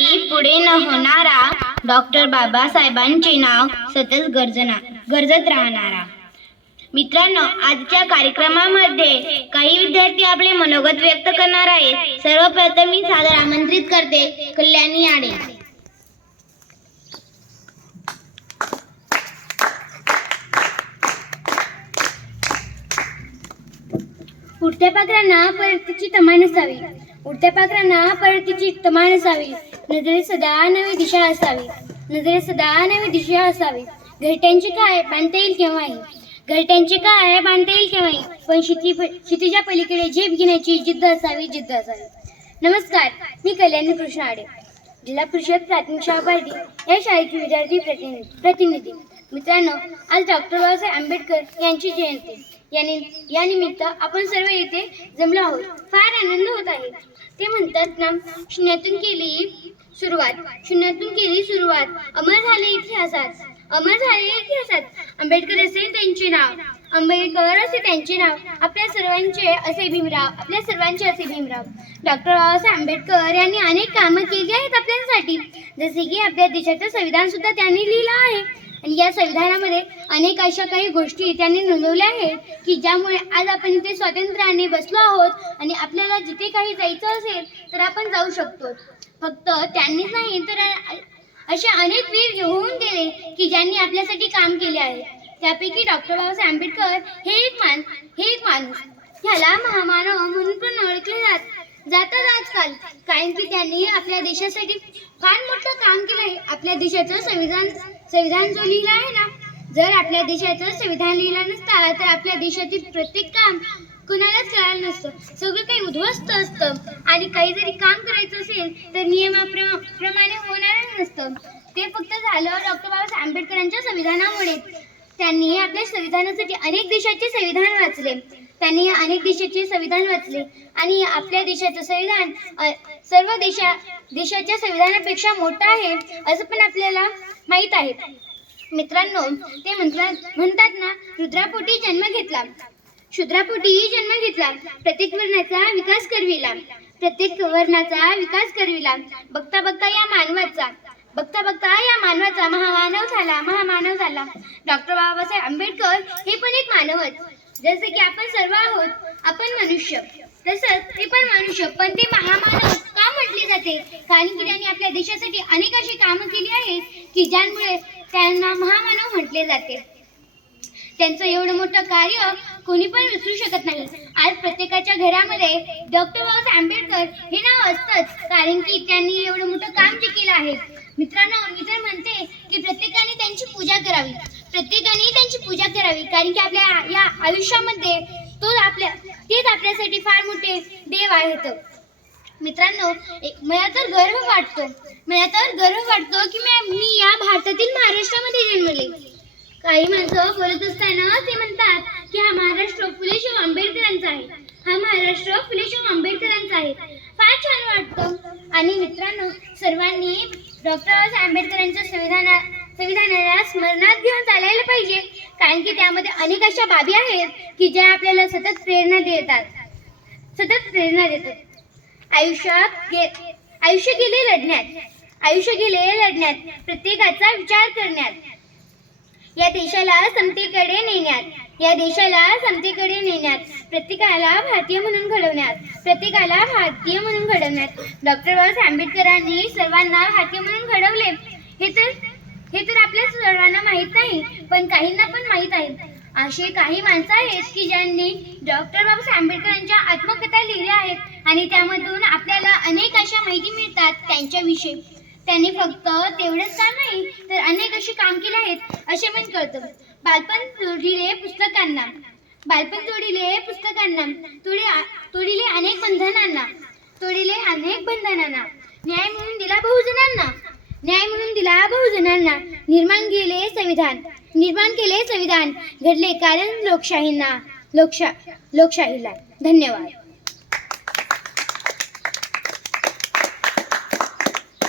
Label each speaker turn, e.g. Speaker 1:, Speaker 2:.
Speaker 1: आणि पुढे न होणारा डॉक्टर बाबासाहेबांचे नाव सतत गरजना गरजत राहणारा. मित्रांनो आजच्या कार्यक्रमामध्ये काही विद्यार्थी आपले मनोगत व्यक्त करणार आहेत. सर्वप्रथम मी सादर आमंत्रित करते कल्याणी आडे.
Speaker 2: उडत्या पाखरांना परतीची तमा नसावी उडत्या पाखरांना परतीची तमा नसावी नजरेत सदा नवी दिशा असावी. नजरेत सदा नवी दिशा असावी. घरट्यांची काय बांधता येईल केव्हाही घरट्यांची काय बांधता येईल केव्हाही पण शिती शितीच्या पलीकडे झेप घेण्याची जिद्द असावी जिद्द असावी. नमस्कार मी कल्याणी कृष्ण आडे. जिल्हा परिषद प्राथमिक शाळा पार्टी या शाळेची विद्यार्थी प्रतिनिधी प्रतिनिधी. मित्रांनो आज डॉक्टर बाबासाहेब आंबेडकर यांची जयंती. याने यानिमित्त आपण सर्व येथे जमलो आहोत. फार आनंद होत आहे. ते म्हणतात ना शून्यातून केली सुरुवात. शून्यातून केली सुरुवात. अमर झाले इतिहासात. अमर झाले इतिहासात. आंबेडकर असे त्यांचे नाव. आंबेडकर असे त्यांचे नाव. आपल्या सर्वांचे असे भीमराव. आपल्या सर्वांचे असे भीमराव. डॉक्टर बाबासाहेब आंबेडकर यांनी अनेक कामं केली आहेत आपल्यासाठी. जसे की आपल्या देशाचं संविधान सुद्धा त्यांनी लिहिलं आहे. आणि या संविधानामध्ये अनेक अशा काही गोष्टी त्यांनी नोंदवल्या आहेत की ज्यामुळे आज आपण इथे स्वातंत्र्याने बसलो आहोत आणि आपल्याला जिथे काही जायचं असेल तर आपण जाऊ शकतो. फक्त त्यांनीच नाही तर असे अनेक वीर होऊन गेले की ज्यांनी आपल्यासाठी काम केले आहे. त्यापैकी डॉक्टर बाबासाहेब आंबेडकर हे एक मान हे एक माणूस. ह्याला महामानव म्हणून पण ओळखले जात जातात आजकाल. कारण की त्यांनी आपल्या देशासाठी फार मोठं काम केलं आहे आपल्या देशाचं संविधान संविधान जो लिहिला आहे ना जर आपल्या देशाचं संविधान लिहिलं नसता तर आपल्या देशातील प्रत्येक काम कुणालाच कळालं नसतं. सगळं काही उद्ध्वस्त असतं. आणि काही जरी काम करायचं असेल तर नियमाप्रमाणे होणार नसतं. ते फक्त झालं डॉक्टर बाबासाहेब आंबेडकरांच्या संविधानामुळे. त्यांनी आपल्या संविधानासाठी अनेक देशाचे संविधान वाचले. त्यांनी अनेक देशाचे संविधान वाचले. आणि आपल्या देशाचं संविधान सर्व देशा देशाच्या संविधानापेक्षा मोठं आहे असं पण आपल्याला माहीत आहेत मित्रांनो ते म्हणतात म्हणतात ना रुद्रापोटी जन्म घेतला. शुद्रापोटीही जन्म घेतला. प्रत्येक वर्णाचा विकास करविला. प्रत्येक वर्णाचा विकास करविला. बघता बघता या मानवाचा. बघता बघता या मानवाचा महामानव झाला महामानव झाला. डॉक्टर बाबासाहेब आंबेडकर हे पण एक मानवच. जसे की आपण सर्व आहोत आपण मनुष्य. तसंच ते पण मनुष्य पण ते महामानव का जाते. कारण की त्यांनी आपल्या देशासाठी अनेक अशी कामं केली आहेत की ज्यामुळे त्यांना महामानव म्हटले जाते. त्यांचं एवढं मोठं कार्य कोणी पण विसरू शकत नाही. आज प्रत्येकाच्या घरामध्ये डॉक्टर बाबासाहेब आंबेडकर हे नाव असतंच. कारण की त्यांनी एवढं मोठं काम जे केलं आहे. मित्रांनो मी तर म्हणते की प्रत्येकाने त्यांची पूजा करावी. प्रत्येकाने त्यांची पूजा करावी. कारण की आपल्या या आयुष्यामध्ये तो आपल्या तेच आपल्यासाठी फार मोठे देव आहेत. मित्रांनो एक- मला तर गर्व वाटतो. मला तर गर्व वाटतो की मी मी या भारतातील महाराष्ट्रामध्ये जन्मले. काही माणसं बोलत असताना ते म्हणतात की हा महाराष्ट्र फुले शाहू आंबेडकरांचा आहे. हा महाराष्ट्र फुले शाहू आंबेडकरांचा आहे. फार छान वाटतं. आणि मित्रांनो सर्वांनी डॉक्टर बाबासाहेब आंबेडकरांच्या संविधाना संविधानाला स्मरणात घेऊन चालायला पाहिजे. कारण की त्यामध्ये अनेक अशा बाबी आहेत की ज्या आपल्याला सतत प्रेरणा देतात. सतत प्रेरणा देतात. आयुष्यात गे आयुष्य गेले लढण्यात. आयुष्य गेले लढण्यात. प्रत्येकाचा विचार करण्यात. या देशाला समतेकडे नेण्यात. या देशाला समतेकडे नेण्यात. प्रत्येकाला भारतीय म्हणून घडवण्यात. प्रत्येकाला भारतीय म्हणून घडवण्यात. डॉक्टर बाबासाहेब आंबेडकरांनी सर्वांना भारतीय म्हणून घडवले. हे तर हे तर आपल्या सर्वांना माहीत नाही पण काहींना पण माहीत आहे. असे काही माणसं आहेत की ज्यांनी डॉक्टर बाबासाहेब आंबेडकरांच्या आत्मकथा लिहिल्या आहेत. आणि त्यामधून आपल्याला अनेक अशा माहिती मिळतात त्यांच्याविषयी. त्यांनी फक्त तेवढंच काम नाही तर अनेक असे काम केले आहेत असे पण कळतं. बालपण जोडिले पुस्तकांना. बालपण जोडिले पुस्तकांना. तोडी तोडिले अनेक बंधनांना. तोडिले अनेक बंधनांना. न्याय म्हणून दिला बहुजनांना. न्याय म्हणून दिला बहुजनांना. निर्माण केले संविधान. निर्माण केले संविधान. घडले कारण लोकशाहींना. लोकशा लोकशाहीला. धन्यवाद.